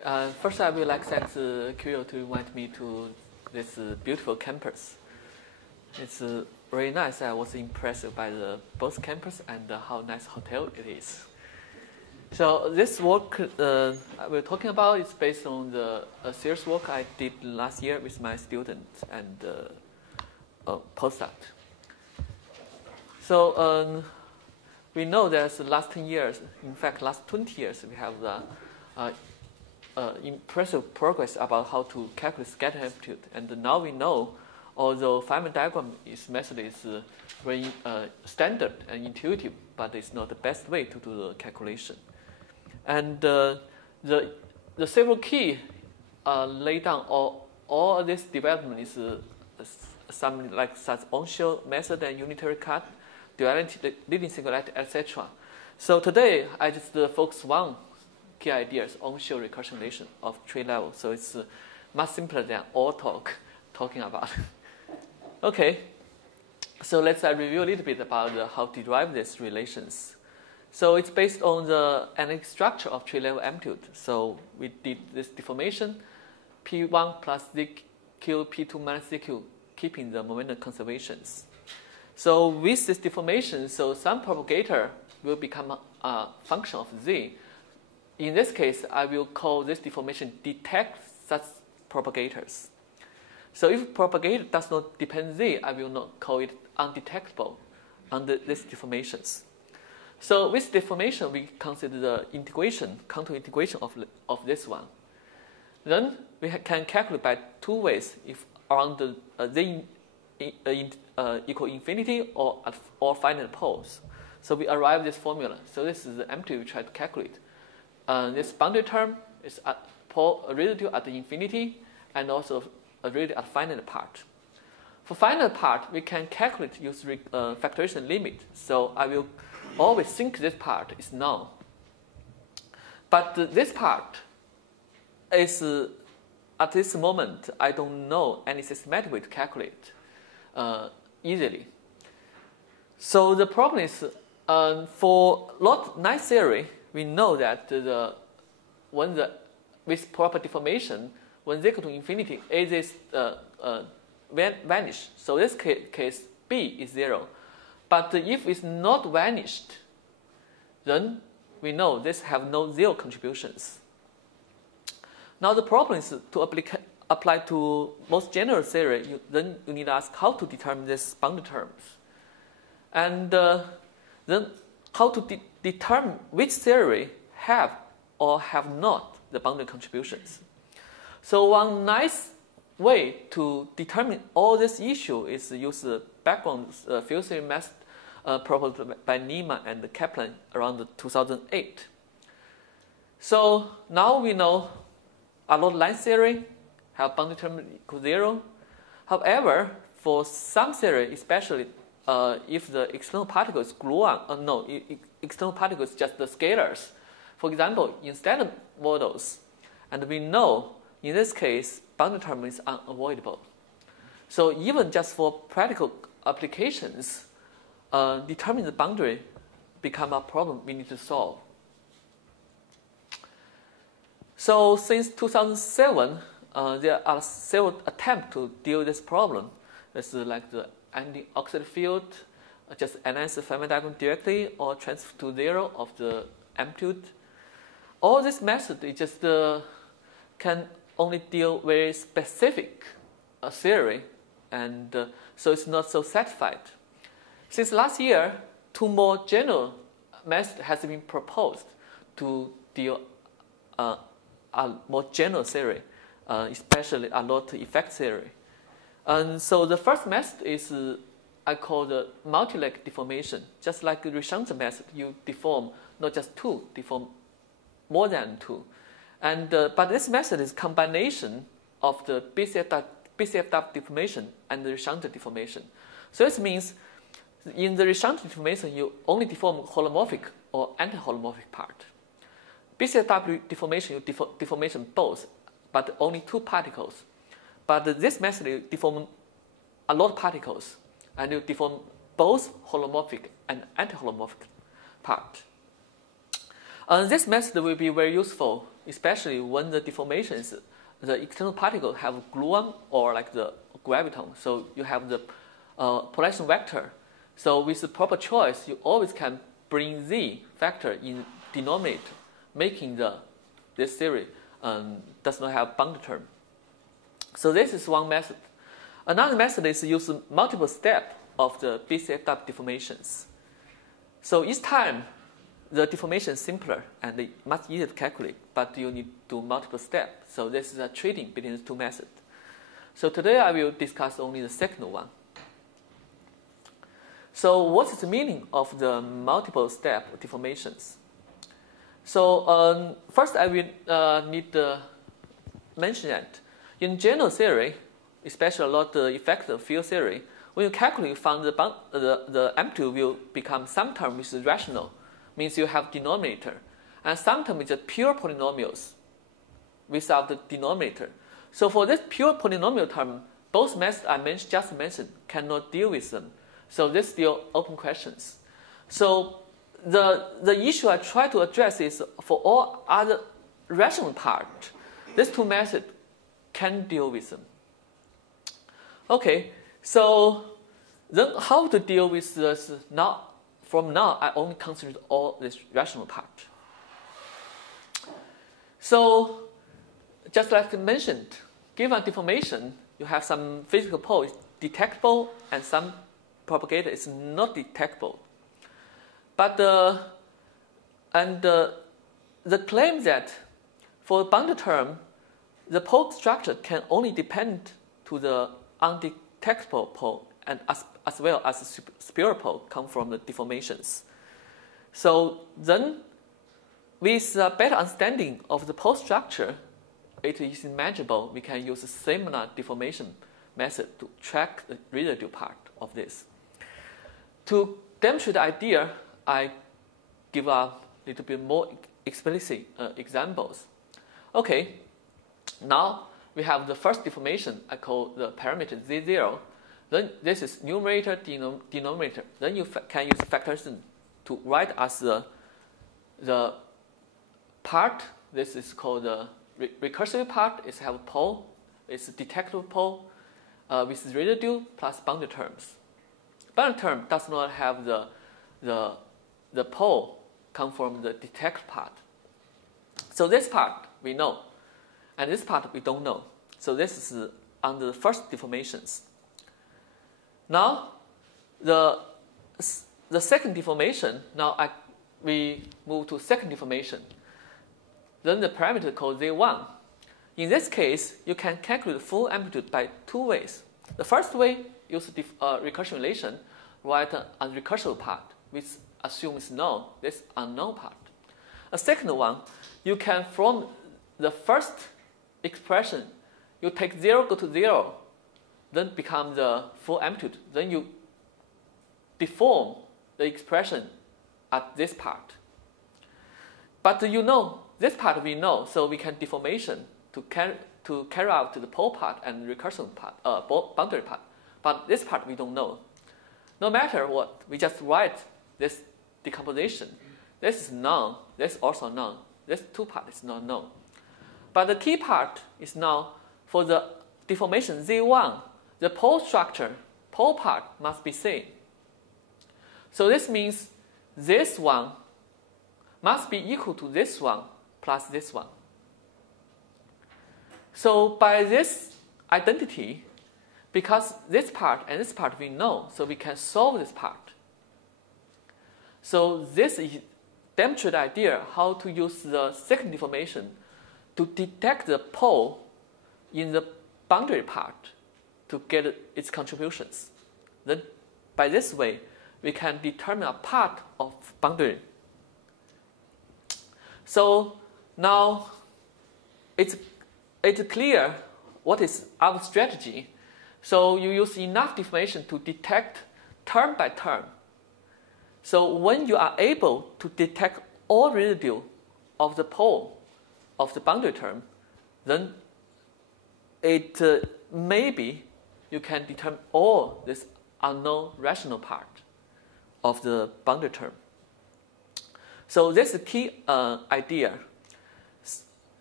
First, I would like to thank Curio to invite me to this beautiful campus. It's very nice. I was impressed by both campus and how nice hotel it is. So this work we're talking about is based on the serious work I did last year with my students and postdoc. So we know that the last 10 years, in fact, last 20 years, we have impressive progress about how to calculate scatter amplitude. And now we know, although Feynman diagram method is very standard and intuitive, but it's not the best way to do the calculation. And the several key lay down all this development is something like such on-shell method and unitary cut, duality, leading singularity, etc. So today I just focus one key ideas on-shell recursion relation of tree level. So it's much simpler than all talking about. Okay, so let's review a little bit about how to derive these relations. So it's based on the analytic structure of tree level amplitude. So we did this deformation, P1 plus ZQ, P2 minus ZQ, keeping the momentum conservations. So with this deformation, so some propagator will become a function of Z. In this case, I will call this deformation detect such propagators. So if propagator does not depend Z, I will not call it undetectable under these deformations. So with deformation, we consider the integration, contour integration of this one. Then we can calculate by two ways if around the Z equal infinity or finite poles. So we arrive this formula. So this is the amplitude we try to calculate. This boundary term is a residue at the infinity and also a residue at finite part. For finite part, we can calculate use factorization limit. So I will always think this part is null. But this part is, at this moment, I don't know any systematic way to calculate easily. So the problem is, for nice theory, we know that with proper deformation, when z equal to infinity, A is vanish. So this case, B is 0. But if it's not vanished, then we know this have no zero contributions. Now the problem is to apply to most general theory, then you need to ask how to determine these boundary terms. And then how to determine which theory have or have not the boundary contributions. So one nice way to determine all this issue is to use the background field theory method proposed by Niemann and Kaplan around 2008. So now we know a lot of line theory have boundary term equal 0. However, for some theory, especially if the external particle is gluon, external particle is just the scalars. For example, in standard models, and we know in this case, boundary term is unavoidable. So even just for practical applications, determining the boundary become a problem we need to solve. So since 2007, there are several attempts to deal with this problem. It's like the anti-oxidant field, just enhance the Feynman diagram directly or transfer to 0 of the amplitude. All this method is just can only deal very specific theory, and so it's not so satisfied. Since last year, two more general methods has been proposed to deal a more general theory, especially a lot effect theory. And so the first method is I call the multi-leg deformation. Just like the Recursion method, you deform not just two, deform more than two. And but this method is combination of the BCFW deformation and the Recursion deformation. So this means in the Recursion deformation, you only deform holomorphic or anti-holomorphic part. BCFW deformation, you deformation both, but only two particles. But this method, you deform a lot of particles, and you deform both holomorphic and anti-holomorphic part. This method will be very useful especially when the deformations, the external particle have gluon or like the graviton. So you have the polarization vector. So with the proper choice, you always can bring z factor in denominator, making this theory does not have boundary term. So this is one method. Another method is use multiple steps of the BCFW deformations. So each time, the deformation is simpler and much easier to calculate, but you need to do multiple steps. So this is a trading between the two methods. So today I will discuss only the second one. So what is the meaning of the multiple step deformations? So first I will need to mention that in general theory, especially a lot of effective field theory, when you calculate, you find the amplitude will become some term which is rational, means you have denominator, and sometimes it's pure polynomials without the denominator. So for this pure polynomial term, both methods I just mentioned cannot deal with them. So this is still open questions. So the issue I try to address is for all other rational part, these two methods can deal with them. Okay, so then how to deal with this now? From now, I only consider all this rational part. So, just like I mentioned, given deformation, you have some physical pole is detectable and some propagator is not detectable. But the claim that for boundary term, the pole structure can only depend to the undetectable pole, and as well as the superior pole come from the deformations. So then, with a better understanding of the pole structure, it is imaginable we can use a similar deformation method to track the residual part of this. To demonstrate the idea, I give a little bit more explicit examples. Okay, now we have the first deformation I call the parameter z0. Then this is numerator, denominator. Then you can use factorization to write as the part. This is called the recursive part. It has a pole. It's a detectable pole with residue plus boundary terms. Boundary term does not have the pole come from the detect part. So this part we know, and this part we don't know. So this is under the first deformations. Now, the second deformation, we move to second deformation. Then the parameter called Z1. In this case, you can calculate the full amplitude by two ways. The first way, use recursion relation, write a recursive part, which assumes null, this unknown part. A second one, you can from the first expression, you take 0 go to 0, then become the full amplitude. Then you deform the expression at this part. But you know, this part we know, so we can deformation to carry out the pole part and recursion part, boundary part. But this part we don't know. No matter what, we just write this decomposition. This is known, this is also known. This two part is not known. But the key part is now for the deformation Z1, the pole structure, pole part must be same. So this means this one must be equal to this one plus this one. So by this identity, because this part and this part we know, so we can solve this part. So this is demonstrate the idea how to use the second deformation to detect the pole in the boundary part to get its contributions. Then by this way, we can determine a part of boundary. So now it's clear what is our strategy. So you use enough deformation to detect term by term. So when you are able to detect all residue of the pole of the boundary term, then it maybe you can determine all this unknown rational part of the boundary term. So this is the key idea.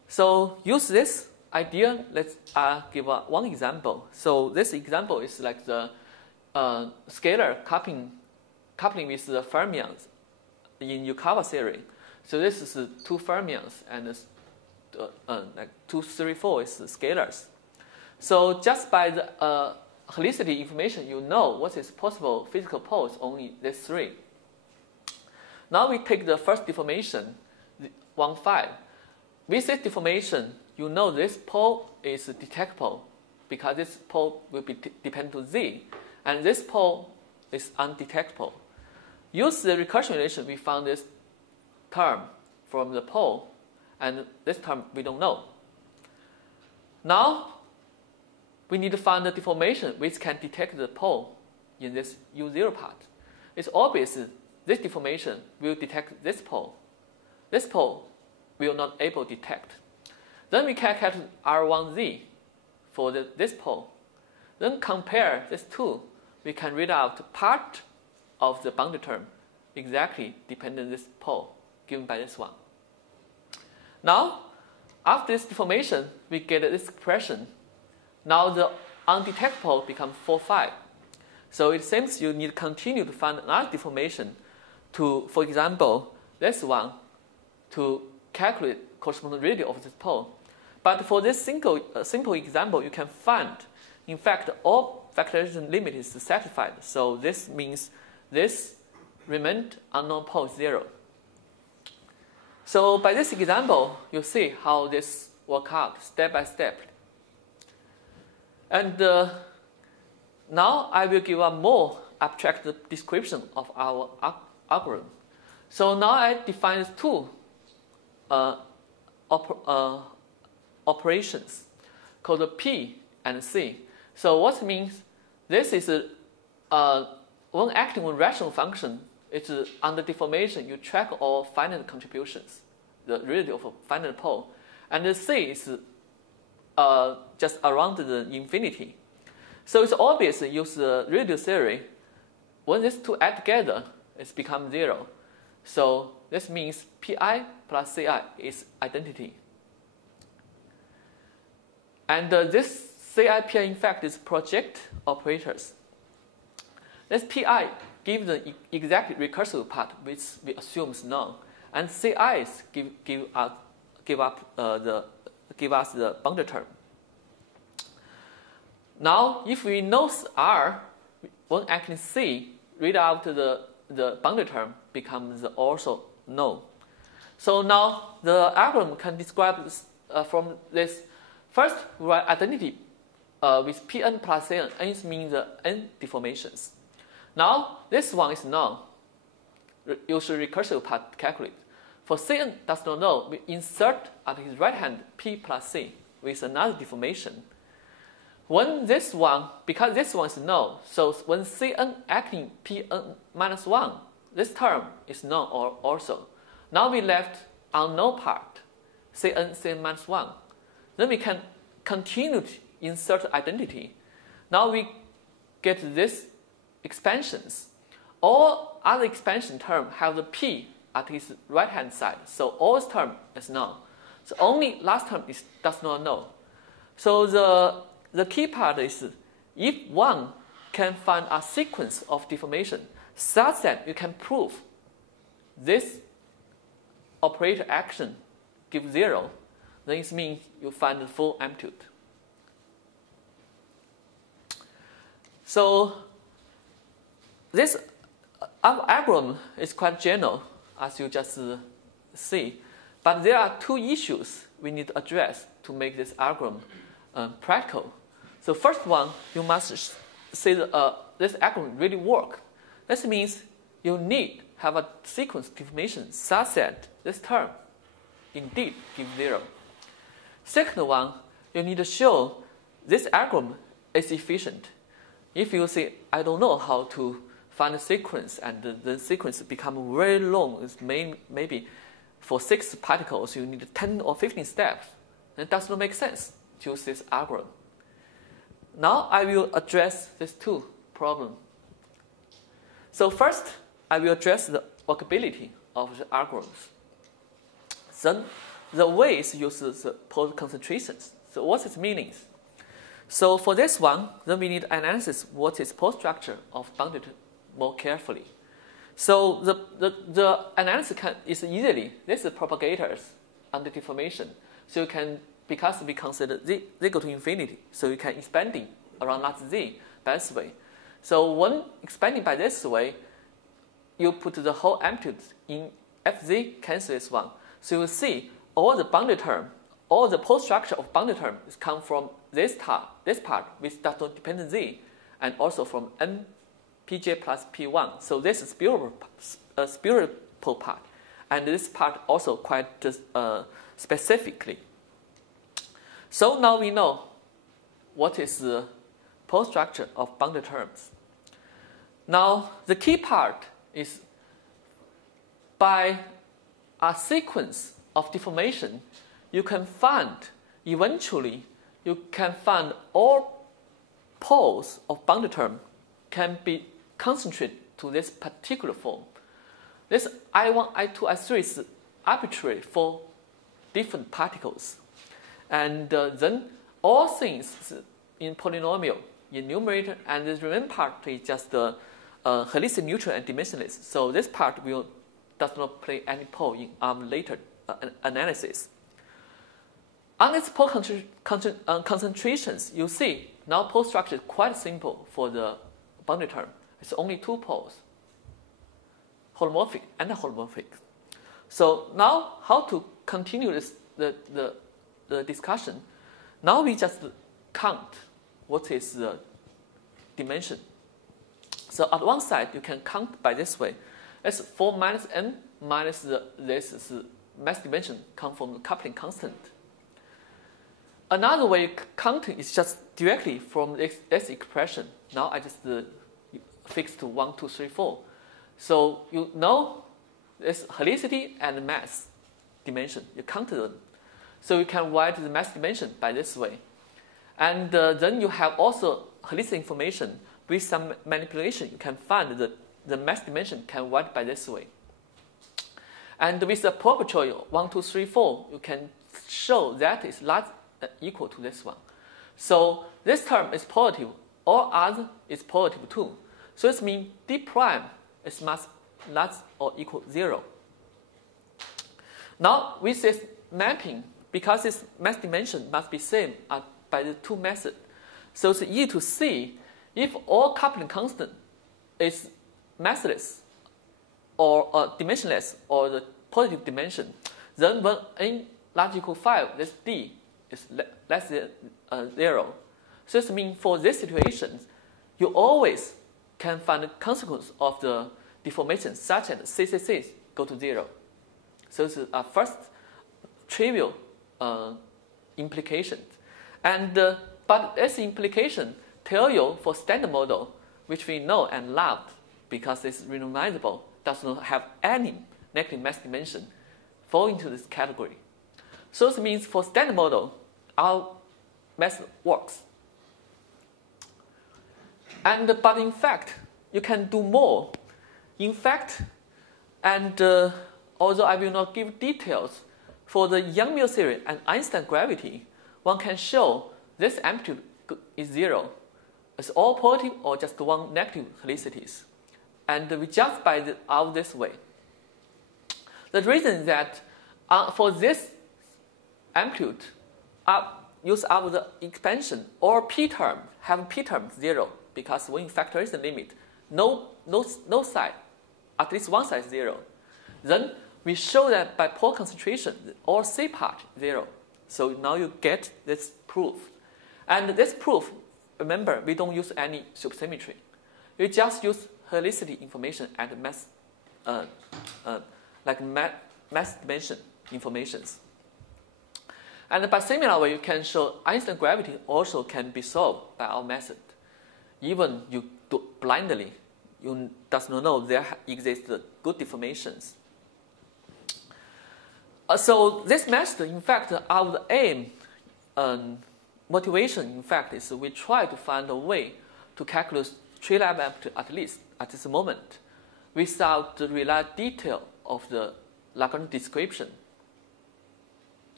So use this idea. Let's give one example. So this example is like the scalar coupling with the fermions in Yukawa theory. So this is 2 fermions and like 2, 3, 4 is scalars. So just by the helicity information, you know what is possible physical poles only these 3. Now we take the first deformation, 1, 5. With this deformation, you know this pole is detectable because this pole will be dependent to z, and this pole is undetectable. Use the recursion relation, we found this term from the pole, and this term we don't know. Now, we need to find the deformation which can detect the pole in this U0 part. It's obvious this deformation will detect this pole. This pole will not able to detect. Then we calculate R1z for this pole. Then compare these 2. We can read out part of the boundary term exactly dependent on this pole given by this one. Now, after this deformation, we get this expression. Now the undetectable becomes 4, 5. So it seems you need to continue to find another deformation to, for example, this one, to calculate corresponding radius of this pole. But for this simple example, you can find, in fact, all factorization limit is satisfied. So this means this remained unknown pole 0. So by this example, you see how this works out step by step. And now I will give a more abstract description of our algorithm. So now I define 2 operations called P and C. So what means this is when acting on rational function, it's under deformation, you track all finite contributions, the radius of a finite pole. And the C is just around the infinity. So it's obvious use the radius theory. When these 2 add together, it's become 0. So this means Pi plus Ci is identity. And this Ci, Pi, in fact, is project operators. This Pi gives the exact recursive part, which we assume is known, and Ci's give us the boundary term. Now, if we know R, when acting C, read out the boundary term becomes also known. So now the algorithm can describe this, from this. First, we write identity with Pn plus Cn. N means the n deformations. Now, this one is known. Use the recursive part to calculate. For Cn does not know, we insert at his right hand P plus C with another deformation. When this one, because this one is known, so when Cn acting Pn minus 1, this term is known also. Now we left unknown part, Cn minus 1. Then we can continue to insert identity. Now we get this expansions. All other expansion terms have the P at its right hand side. So all this term is known. So only last term does not know. So the key part is if one can find a sequence of deformation such that you can prove this operator action gives 0, then it means you find the full amplitude. So this algorithm is quite general, as you just see. But there are 2 issues we need to address to make this algorithm practical. So first one, you must say that this algorithm really works. This means you need to have a sequence deformation such that this term indeed gives 0. Second one, you need to show this algorithm is efficient. If you say, I don't know how to find a sequence, and the sequence becomes very long, it's maybe for 6 particles, you need 10 or 15 steps, then it does not make sense to use this algorithm. Now I will address these 2 problems. So first, I will address the workability of the algorithms. Then the ways uses the pose concentrations. So what's its meanings? So for this one, then we need analysis what is pose structure of bounded more carefully. So the analysis is easily, this is propagators under deformation. So you can, because we consider z go to infinity, so you can expanding around large z by this way. So when expanding by this way, you put the whole amplitude in fz cancel this one. So you will see all the bounded term, all the pose structure of bounded term is come from this part which does not depend on z, and also from n pj plus p1. So this is spirable part, and this part also quite specifically. So now we know what is the pose structure of bounded terms. Now the key part is by a sequence of deformation, you can find eventually you can find all poles of bounded term can be concentrated to this particular form. This I1, I2, I3 is arbitrary for different particles. And then all things in polynomial, in numerator, and the remaining part is just holistic, neutral, and dimensionless. So this part does not play any role in later analysis. On its pole concentrations, you see now pole structure is quite simple for the boundary term. It's only two poles, holomorphic and holomorphic. So now how to continue this, the discussion? Now we just count what is the dimension. So at one side you can count by this way. It's 4 minus n minus this is mass dimension come from the coupling constant. Another way counting is just directly from this expression. Now I just fix to 1, 2, 3, 4. So you know this helicity and mass dimension. You count them. So you can write the mass dimension by this way. And then you have also helicity information. With some manipulation, you can find the mass dimension can write by this way. And with the property 1, 2, 3, 4, you can show that is large equal to this one. So this term is positive, all other is positive too. So this means d prime is mass large or equal 0. Now with this mapping, because this mass dimension must be same by the two methods, so it's easy to see if all coupling constant is massless or dimensionless or the positive dimension, then when n large equal 5, this d is less than 0. So this means for this situation, you always can find the consequence of the deformation such as CCC go to 0. So this is a first trivial implication. And but this implication tell you for standard model, which we know and love because it's renormalizable, does not have any negative mass dimension, fall into this category. So this means for standard model, our method works. But in fact, you can do more. In fact, and although I will not give details, for the Young-Mills theory and Einstein gravity, one can show this amplitude is 0. It's all positive or just one negative helicities. And we just by out this way. The reason is that for this amplitude, use of the expansion or p term, have p term 0, because when you factorize the limit, no side, at least one side is 0. Then we show that by pole concentration, all C part 0. So now you get this proof. And this proof, remember, we don't use any supersymmetry. We just use helicity information and mass, mass dimension informations. And by similar way, you can show Einstein gravity also can be solved by our method. Even you do blindly, you does not know there exist good deformations. So this method, in fact, our aim and motivation, in fact, is we try to find a way to calculate tree-level amplitude at least at this moment, without the reliable detail of the Lagrange description.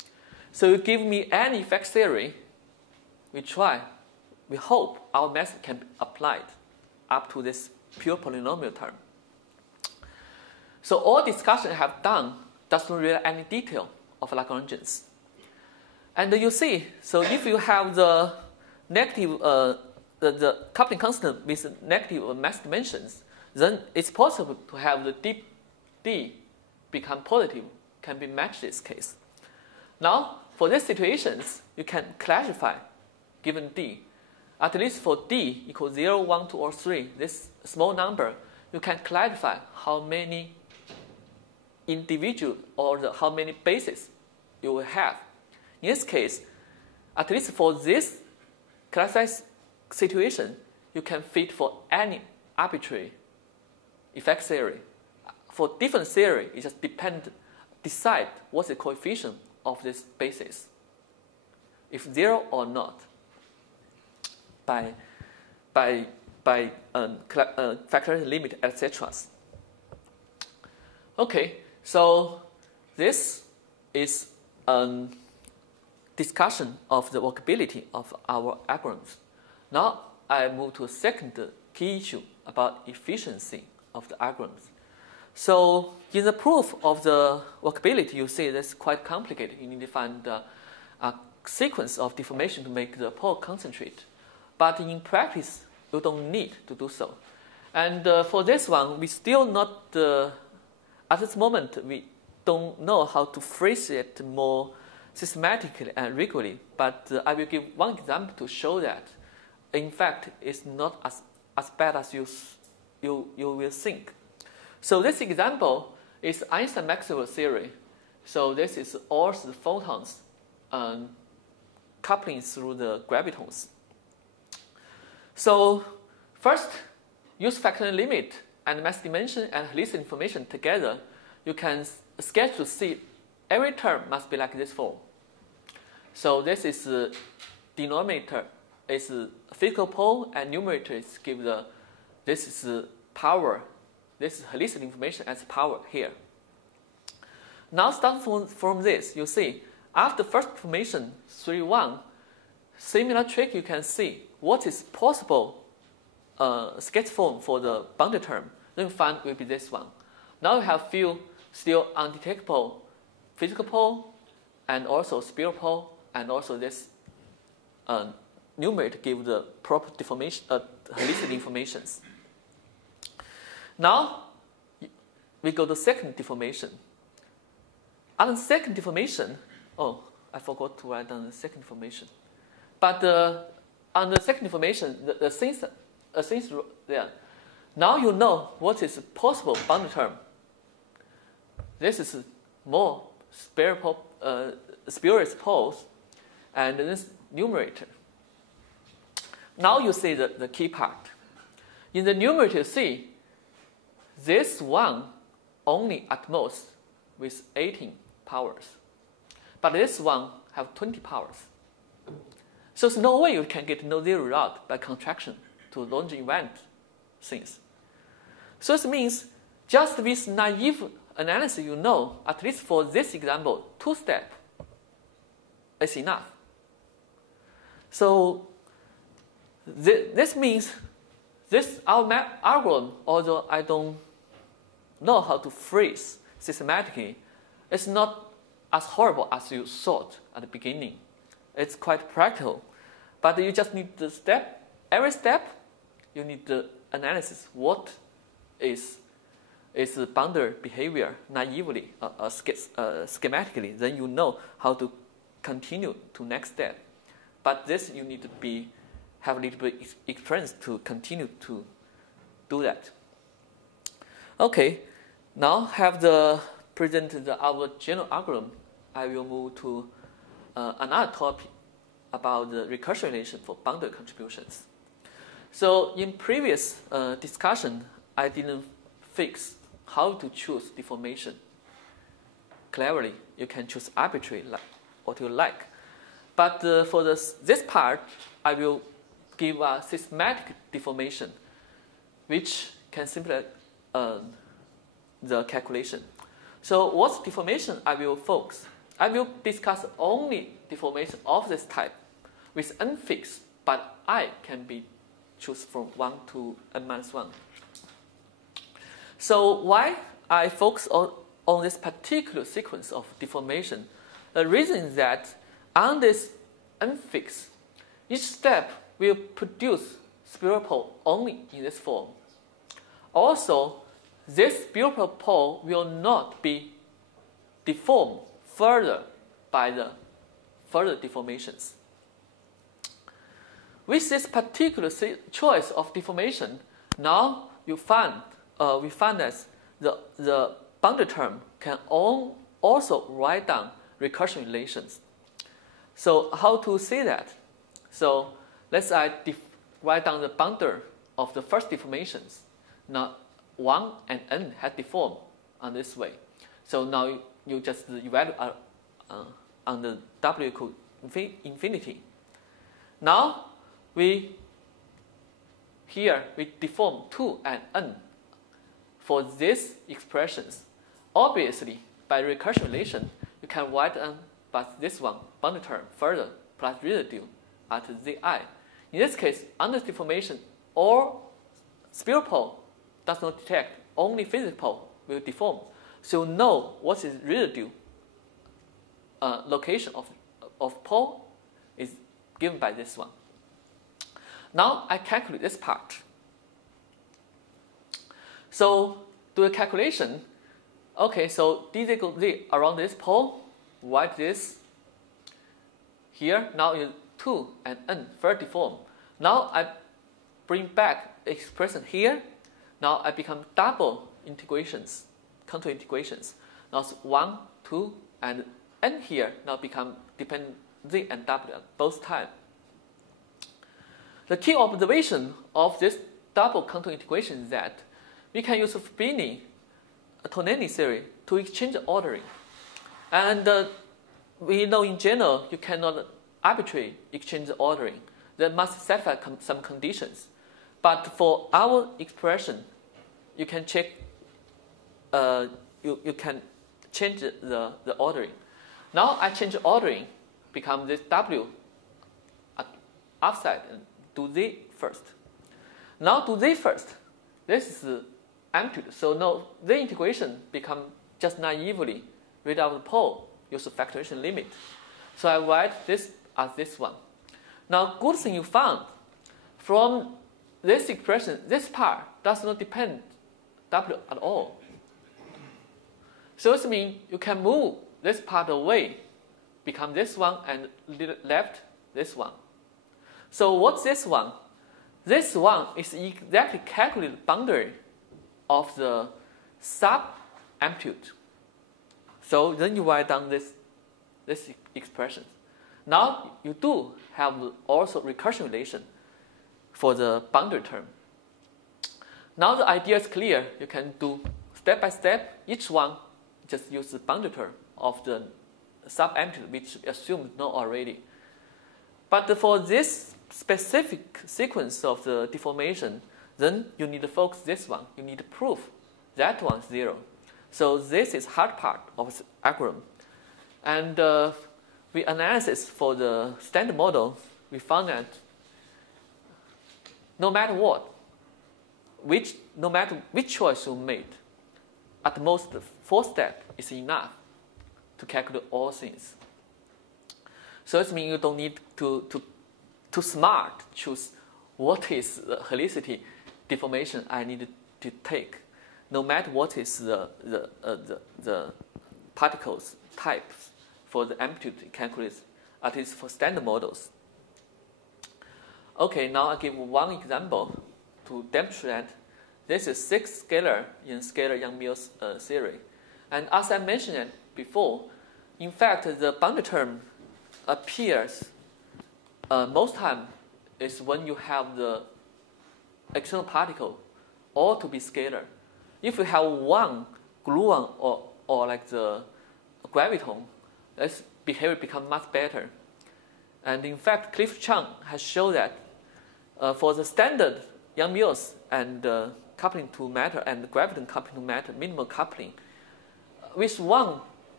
So you give me any effect theory, we hope our method can be applied up to this pure polynomial term. So all discussion I have done doesn't reveal any detail of Lagrangians. And you see, so if you have the negative, the coupling constant with negative mass dimensions, then it's possible to have the D become positive, can be matched this case. Now, for these situations, you can classify given D. At least for D equals 0, 1, 2, or 3, this small number, you can clarify how many individual or how many bases you will have. In this case, at least for this classified situation, you can fit for any arbitrary effect theory. For different theory, it just decide what's the coefficient of this basis, if 0 or not, by factorization limit, etc. Okay, so this is a discussion of the workability of our algorithms. Now I move to a second key issue about efficiency of the algorithms. So in the proof of the workability, you see that's quite complicated. You need to find a sequence of deformation to make the pole concentrate. But in practice, you don't need to do so. And for this one, we still not, at this moment, we don't know how to phrase it more systematically and regularly. But I will give one example to show that, in fact, it's not as bad as you will think. So this example is Einstein-Maxwell theory. So this is all the photons coupling through the gravitons. So first, use factorization limit and mass dimension and Helicity information together. You can sketch to see every term must be like this form. So this is denominator is physical pole, and numerator is give the, this is power. This is Helicity information as power here. Now starting from this, you see, after first information 3-1, similar trick you can see what is possible sketch form for the bounded term. Then find will be this one. Now you have few still undetectable physical pole, and also spiral pole, and also this numerator give the proper deformation, Helicity informations. Now we go to second deformation. On the second deformation, oh, I forgot to write down the second deformation. But on the second deformation, the things there. Now you know what is possible bounded term. This is more spurious poles, and this numerator. Now you see the key part. In the numerator, see, this one only at most with 18 powers. But this one have 20 powers. So there's no way you can get no zero result by contraction to large event things. So this means just with naive analysis, you know, at least for this example, 2-step is enough. So this means this our algorithm, although I don't know how to phrase systematically, it's not as horrible as you thought at the beginning. It's quite practical. But you just need the step. Every step, you need the analysis. What is the boundary behavior naively, schematically? Then you know how to continue to next step. But this you need to have a little bit experience to continue to do that. Okay, now have presented our general algorithm. I will move to another topic about the recursion relation for boundary contributions. So in previous discussion, I didn't fix how to choose deformation. Cleverly, you can choose arbitrary, what you like. But for this part, I will give a systematic deformation, which can simplify the calculation. So what's deformation I will focus? I will discuss only deformation of this type with n fixed, but I can be choose from 1 to n-1. So why I focus on this particular sequence of deformation? The reason is that on this n fixed, each step will produce spiral pole only in this form. Also, this spiral pole will not be deformed further by the further deformations. With this particular choice of deformation, now we find that the boundary term can also write down recursion relations. So how to say that? So let's write down the boundary of the first deformations. Now 1 and n had deformed on this way. So now you just evaluate on the w equal infinity. Now we deform 2 and n for these expressions. Obviously, by recursion relation, you can write down but this one boundary term further plus residue at zi. In this case, under deformation, all spiral pole does not detect, only physical pole will deform. So know what is residue location of pole is given by this one. Now I calculate this part. So do a calculation. Okay, so dz equals z around this pole, write this here. Now is 2 and n further deform. Now I bring back expression here. Now I become double integrations, contour integrations. Now it's 1, 2, and n here now become dependent z and w at both times. The key observation of this double contour integration is that we can use Fubini-Tonelli theory to exchange ordering. And we know in general you cannot arbitrarily exchange the ordering. There must satisfy some conditions. But for our expression, you can check. You can change the ordering. Now I change the ordering, become this w at upside and do z first. Now do z first. This is amplitude. So now the integration become just naively read out the pole, use the factorization limit. So I write this as this one. Now good thing you found from this expression, this part does not depend w at all. So this means you can move this part away, become this one, and left this one. So what's this one? This one is exactly calculated boundary of the sub-amplitude. So then you write down this expression. Now you do have also recursion relation for the boundary term. Now the idea is clear. You can do step by step. Each one just use the boundary term of the sub-amplitude, which assumed know already. But for this specific sequence of the deformation, then you need to focus this one. You need to prove that one 0. So this is hard part of the algorithm. And we analysis for the standard model, we found that no matter which choice you made, at most 4 steps is enough to calculate all things. So this means you don't need to smart choose what is the helicity deformation I need to take, no matter what is the particles types for the amplitude calculus, at least for standard models. Okay, now I give one example to demonstrate this is 6 scalar in scalar Yang-Mills theory. And as I mentioned before, in fact, the boundary term appears most time is when you have the external particle all to be scalar. If you have one gluon or like the graviton, this behavior becomes much better. And in fact, Cliff Chang has shown that for the standard Yang-Mills and coupling to matter and graviton coupling to matter, minimal coupling, with one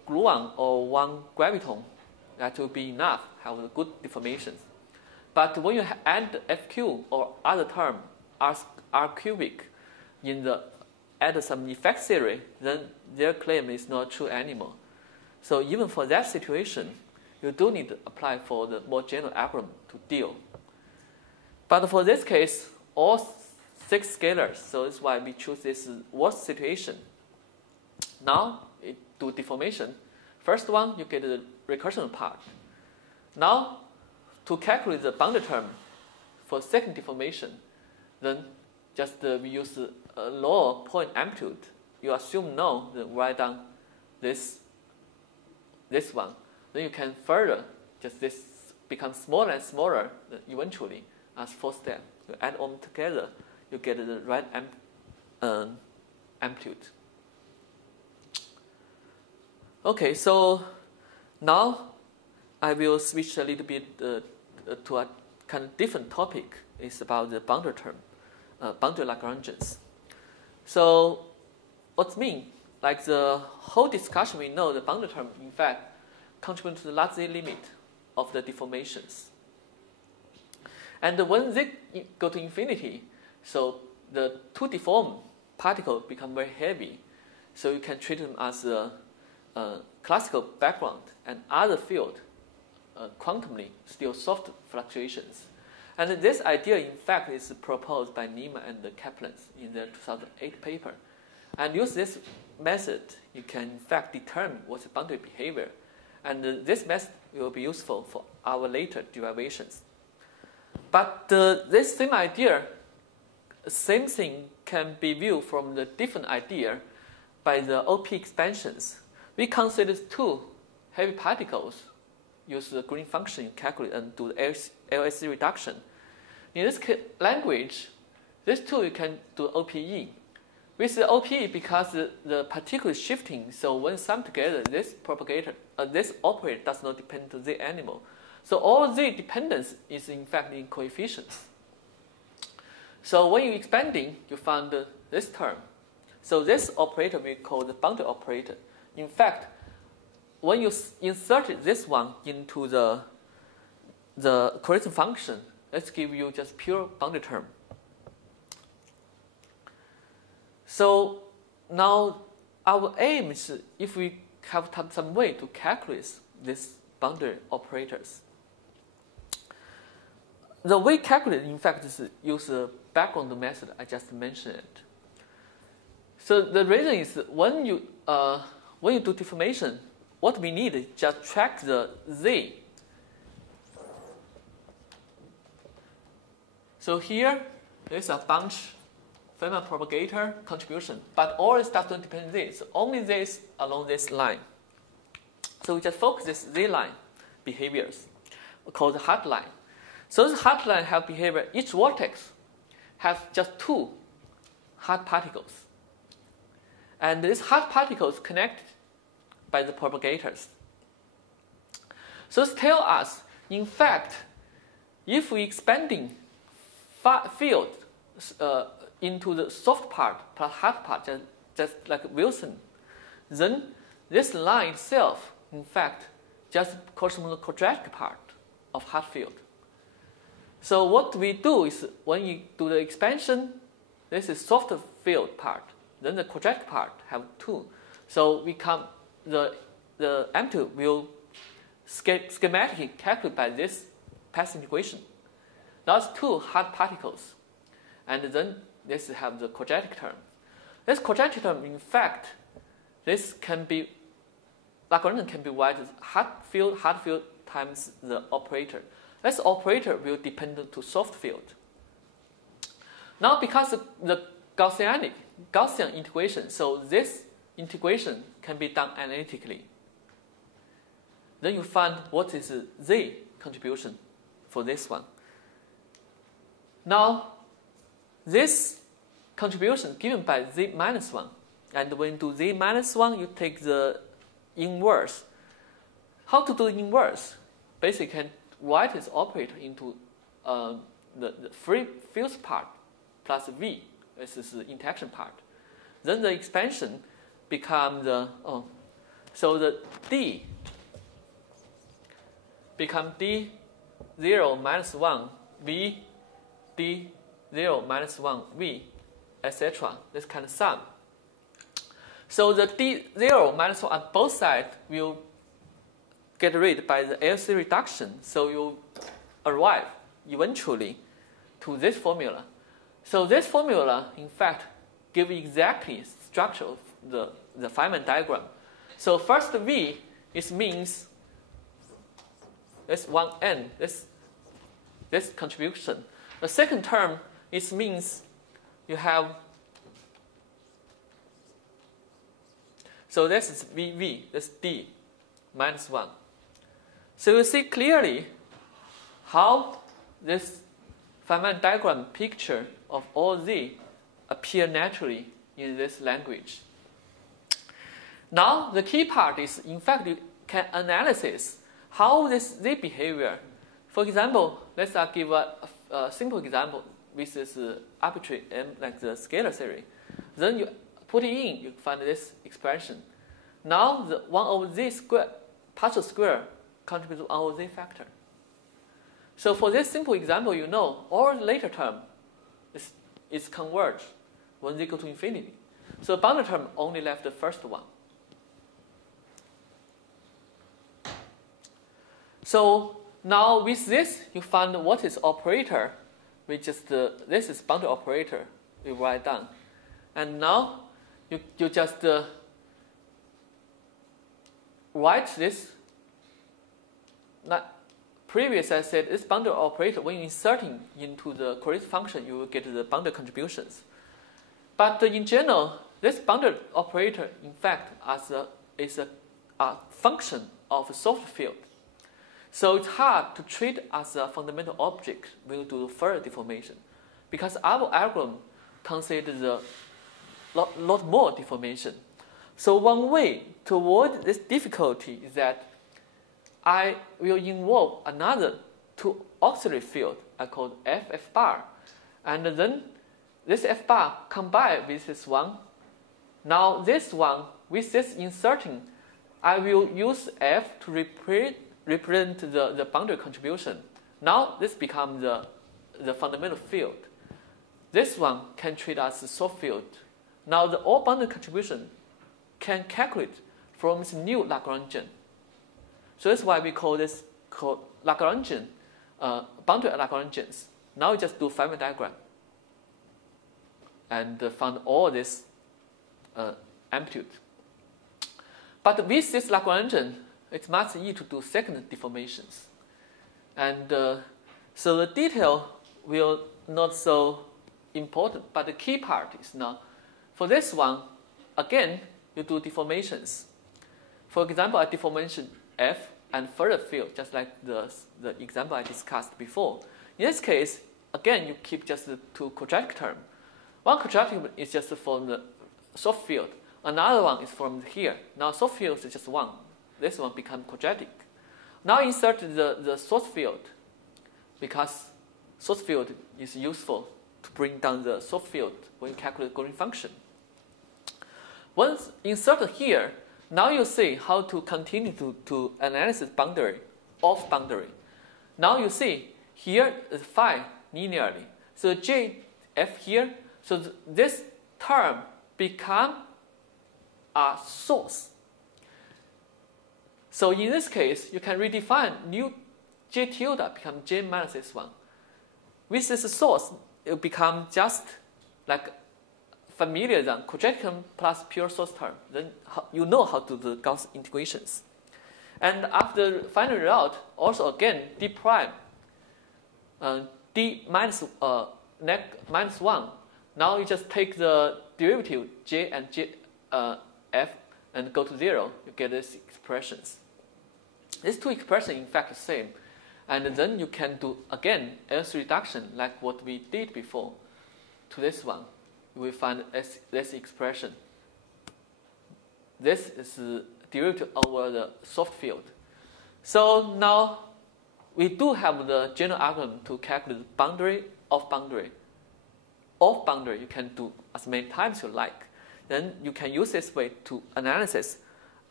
gluon or one graviton, that will be enough, have a good deformations. But when you add FQ or other term, R cubic, add some effect theory, then their claim is not true anymore. So even for that situation, you do need to apply for the more general algorithm to deal. But for this case, all 6 scalars, so that's why we choose this worst situation. Now, do deformation. First one, you get the recursion part. Now, to calculate the boundary term for second deformation, then just we use a lower point amplitude. You assume no, then write down this one. Then you can further, just this becomes smaller and smaller eventually as 4th step. You add them together, you get the right amplitude. Okay, so now I will switch a little bit to a kind of different topic. It's about the boundary term, boundary Lagrangians. So what's mean? Like the whole discussion, we know the boundary term, in fact, contribute to the large Z limit of the deformations. And when Z go to infinity, so the 2 deformed particles become very heavy. So you can treat them as a classical background and other field, quantumly, still soft fluctuations. And this idea, in fact, is proposed by Niemann and Kaplan in their 2008 paper. And use this method, you can, in fact, determine what's the boundary behavior. And this method will be useful for our later derivations. But this same idea, same thing can be viewed from the different idea by the OP expansions. We consider 2 heavy particles, use the Green function to calculate and do the LSC reduction. In this language, these 2 you can do OPE. With the OPE, because the particle is shifting, so when summed together, this propagator, this operator does not depend on Z anymore. So all Z dependence is in fact in coefficients. So when you're expanding, you find this term. So this operator we call the boundary operator. In fact, when you insert this one into the correction function, let's give you just pure boundary term. So now our aim is if we have some way to calculate these boundary operators. The way calculate, in fact, is use the background method I just mentioned. So the reason is when you do deformation, what we need is just track the Z. So here there's a bunch Feynman propagator contribution, but all stuff don't depend on Z. So only this along this line. So we just focus this Z line behaviors called the hard line. So this hard line have behavior. Each vortex has just 2 hard particles. And these hard particles connected by the propagators. So this tells us, in fact, if we expanding field into the soft part plus hard part, just like Wilson, then this line itself, in fact, just corresponds to the quadratic part of hard field. So what we do is when you do the expansion, this is soft field part. Then the quadratic part have 2. So we come the amplitude will schematically calculate by this path integration. Now it's 2 hard particles, and then this have the quadratic term. This quadratic term, in fact, this can be Lagrangian can be written as hard field times the operator. This operator will depend to soft field. Now, because the Gaussian integration, so this integration can be done analytically. Then you find what is Z contribution for this one. Now, this contribution given by Z minus 1. And when you do Z minus 1, you take the inverse. How to do inverse? Basically, you can write this operator into the free fields part plus V. This is the interaction part. Then the expansion becomes the So the D become D0 minus 1 V, D0 minus 1 V, etc. This kind of sum. So the D0 minus 1 on both sides will get rid by the LC reduction. So you arrive eventually to this formula. So this formula, in fact, gives exactly structure of the Feynman diagram. So first V is means this 1n, this contribution. The second term is means you have, so this is VV, this D minus 1. So you see clearly how this Feynman diagram picture of all Z appear naturally in this language. Now the key part is, in fact, you can analyze how this Z behavior. For example, let's give a simple example with this arbitrary M, like the scalar theory. Then you put it in, you find this expression. Now the 1 over Z square, partial square, contributes to 1 over Z factor. So for this simple example, you know all the later term is converged when Z go to infinity. So boundary term only left the first one. So now with this, you find what is operator. We just this is boundary operator. We write down, and now you just write this. Previously I said this boundary operator, when inserting into the correct function, you will get the boundary contributions. But in general, this boundary operator, in fact, is a function of a soft field. So it's hard to treat as a fundamental object when you do further deformation, because our algorithm considers a lot more deformation. So one way to avoid this difficulty is that I will involve another two auxiliary field I call F bar, and then this F bar combined with this one. Now this one, with this inserting, I will use F to represent the boundary contribution. Now this becomes the fundamental field. This one can treat as a soft field. Now the all boundary contribution can calculate from this new Lagrangian. So that's why we call this Lagrangian, boundary Lagrangians. Now you just do Feynman diagram and find all this amplitude. But with this Lagrangian, it's much easier to do second deformations. And so the detail will not so important, but the key part is now, for this one, again, you do deformations. For example, a deformation F and further field, just like the example I discussed before. In this case, again, you keep just the two quadratic terms. One quadratic is just from the soft field. Another one is from here. Now soft field is just one. This one becomes quadratic. Now insert the source field, because source field is useful to bring down the soft field when you calculate the Green function. Once inserted here, now you see how to continue to analyze boundary, off boundary. Now you see here is phi linearly. So J, F here, so this term become a source. So in this case, you can redefine new J tilde become J minus this one. With this source, it will become just like familiar than quadratic term plus pure source term. Then you know how to do the Gauss integrations. And after the final result, also again d prime, d minus minus 1. Now you just take the derivative j and f and go to 0. You get these expressions. These two expressions, in fact, are the same. And then you can do, again, LC reduction like what we did before to this one. You will find this expression. This is the derivative over the soft field. So now we do have the general algorithm to calculate boundary, off boundary. Off boundary you can do as many times you like. Then you can use this way to analyze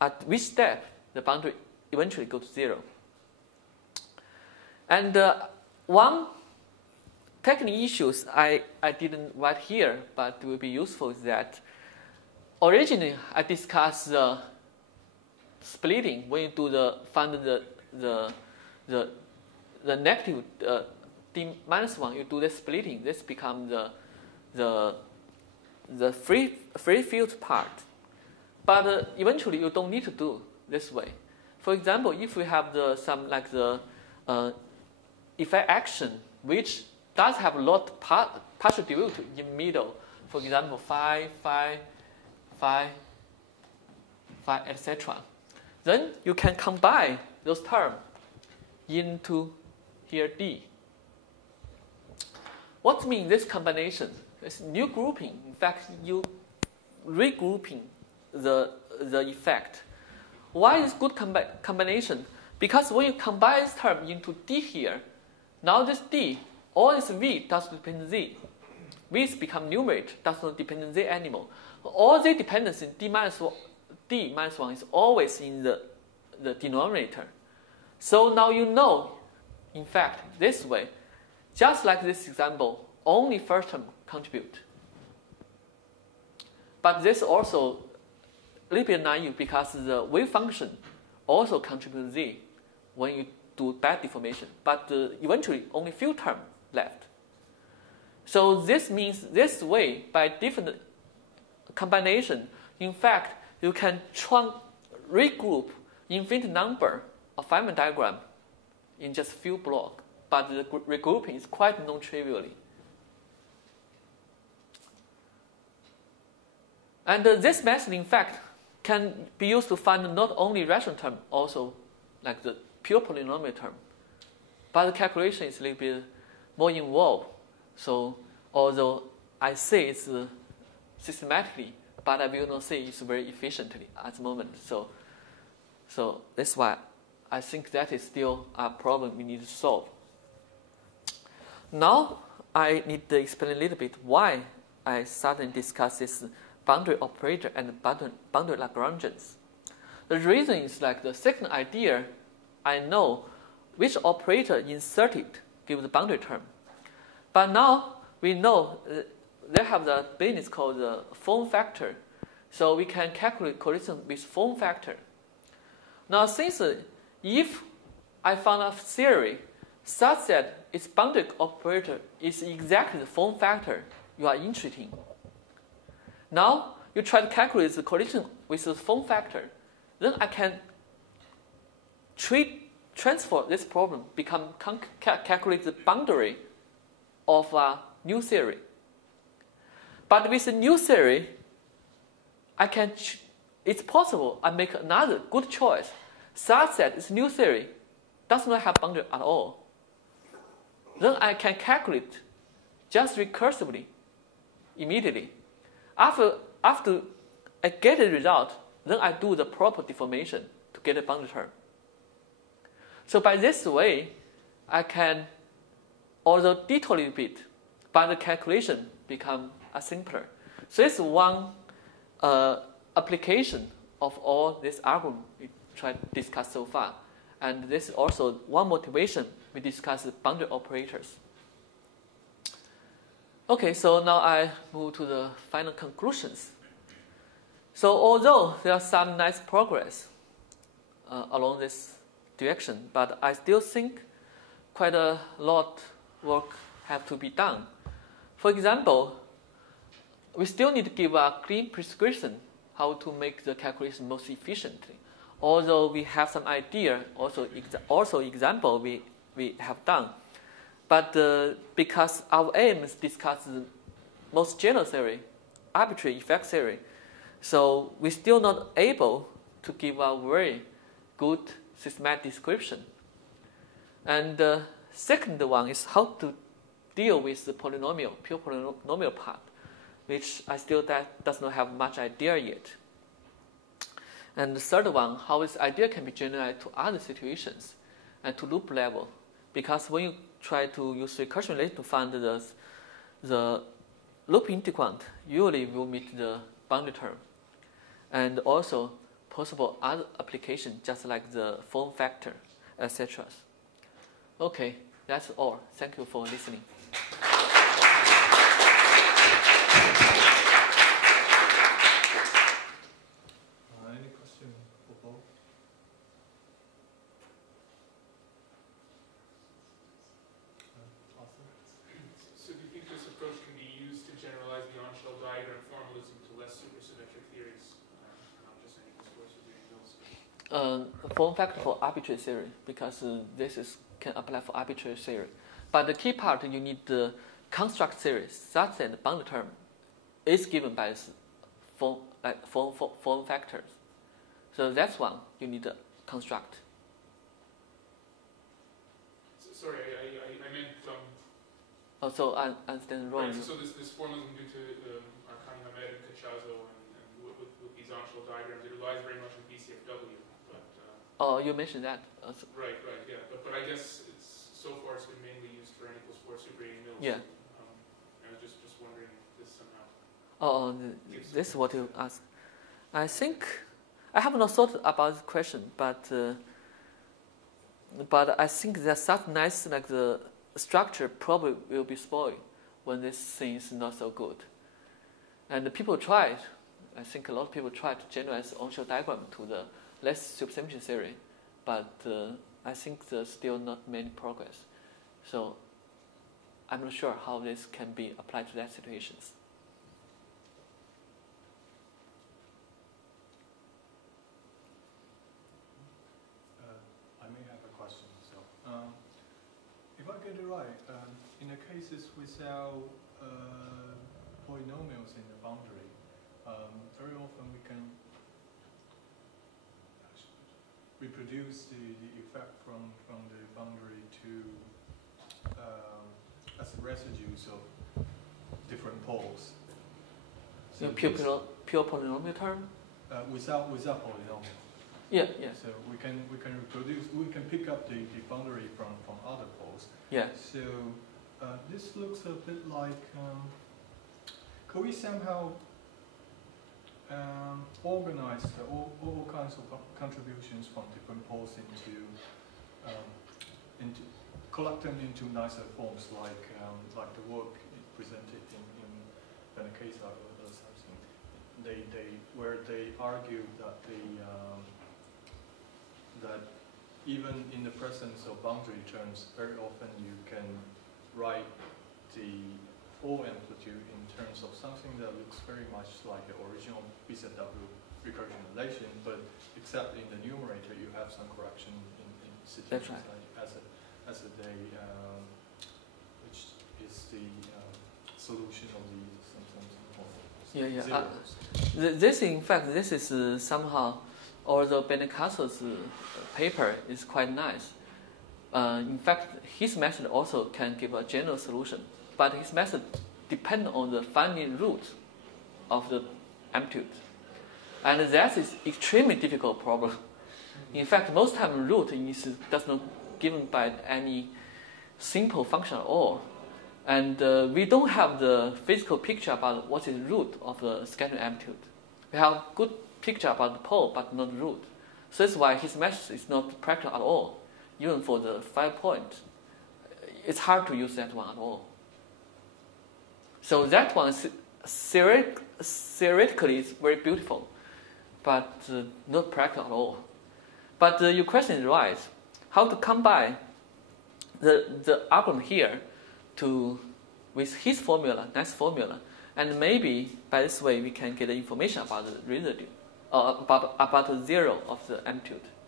at which step the boundary eventually goes to 0. And one technical issues I didn't write here, but will be useful is that originally I discussed the splitting when you do find the negative d-1, you do the splitting. This becomes the free field part. But eventually you don't need to do this way. For example, if we have some like the effect action which does have a lot partial derivative in middle, for example phi, etc. Then you can combine those terms into here D. What means this combination? It's new grouping. In fact, you regrouping the effect. Why is good combination? Because when you combine this term into D here, now this D, all this V does not depend on Z. V's become numerator, does not depend on Z anymore. All Z dependency D minus 1 is always in the denominator. So now you know, in fact, this way, just like this example, only first term contribute. But this also a little bit naive because the wave function also contributes Z when you do bad deformation. But eventually only few terms left. So this means this way, by different combination, in fact, you can regroup infinite number of Feynman diagram in just few blocks. But the regrouping is quite non-trivially. And this method, in fact, can be used to find not only rational term, also like the pure polynomial term. But the calculation is a little bit more involved. So although I say it's systematically, but I will not say it's very efficiently at the moment. So that's why I think that is still a problem we need to solve. Now I need to explain a little bit why I suddenly discuss this boundary operator and boundary Lagrangians. The reason is like the second idea, I know which operator inserted gives the boundary term. But now we know they have the business called the Feng factor. So we can calculate correlation with Feng factor. Now since if I found a theory such that its boundary operator is exactly the Feng factor you are interested in, now you try to calculate the correlation with the Feng factor, then I can transfer this problem, calculate the boundary of a new theory. But with a new theory, it's possible I make another good choice such that this new theory does not have boundary at all. Then I can calculate just recursively, immediately. After I get the result, then I do the proper deformation to get a boundary term. So by this way, I can, although detour a little bit, but the calculation become simpler. So this is one application of all this algorithm we tried to discuss so far. And this is also one motivation we discuss the boundary operators. Okay, so now I move to the final conclusions. So although there are some nice progress along this direction, but I still think quite a lot of work have to be done. For example, we still need to give a clean prescription how to make the calculation most efficiently. Although we have some idea, also example we have done. But because our aim is to discuss the most general theory, arbitrary effect theory, so we're still not able to give a very good systematic description. And the second one is how to deal with the pure polynomial part, which I still does not have much idea yet. And the third one, how this idea can be generalized to other situations and to loop level. Because when you try to use recursion relation to find the loop integrand, usually will meet the boundary term. And also possible other application, just like the form factor, etc. Okay, that's all. Thank you for listening. Any question for Paul? Awesome. So do you think this approach can be used to generalize the on-shell diagram formalism to less supersymmetric theories, not just any discourse of doing mills? Form factor for arbitrary theory, because this can apply for arbitrary theory. But the key part, you need the construct theory such that the boundary term is given by this form factors. So that's one you need to construct. Sorry, I meant. Also, I understand wrong. Right, so this formalism due to Cunningham and Cachazo and with these on-shell diagrams, it relies very much on BCFW. But, oh, you mentioned that. Right, yeah. But I guess so far it's been mainly used for n=4 super-80 mills. Yeah. I was just wondering if this somehow. This is what you ask. I think I have not thought about this question, but I think that such nice like the structure probably will be spoiled when this thing is not so good. And the people tried. I think a lot of people tried to generalize on-shell diagram to the less supersymmetry theory, but I think there's still not many progress. So I'm not sure how this can be applied to that situations. I may have a question. So, if I get it right, in the cases without polynomials in the boundary, very often we can reproduce the effect from the boundary to as residues of different poles. So pure polynomial term? Without polynomial. Yeah. So we can reproduce. We can pick up the boundary from other poles. Yeah. So this looks a bit like. Could we somehow organize all kinds of contributions from different poles into collect them into nicer forms, like the work presented in Benekesa or something. Where they argue that that even in the presence of boundary terms, very often you can write the full amplitude in terms of something that looks very much like the original BZW recursion relation, but except in the numerator you have some correction in situations like as a day, which is the solution of the zeros. This, in fact, this is somehow, although Benekaso's paper is quite nice. In fact, his method also can give a general solution, but his method depends on the finding root of the amplitude, and that is extremely difficult problem. In fact, most time root does not given by any simple function at all. And we don't have the physical picture about what is root of the scattering amplitude. We have good picture about the pole, but not root. So that's why his method is not practical at all. Even for the 5 point, it's hard to use that one at all. So that one theoretically is very beautiful, but not practical at all. But your question is right. How to combine the argument here with his formula, nice formula, and maybe by this way we can get information about the residue, or about the zero of the amplitude.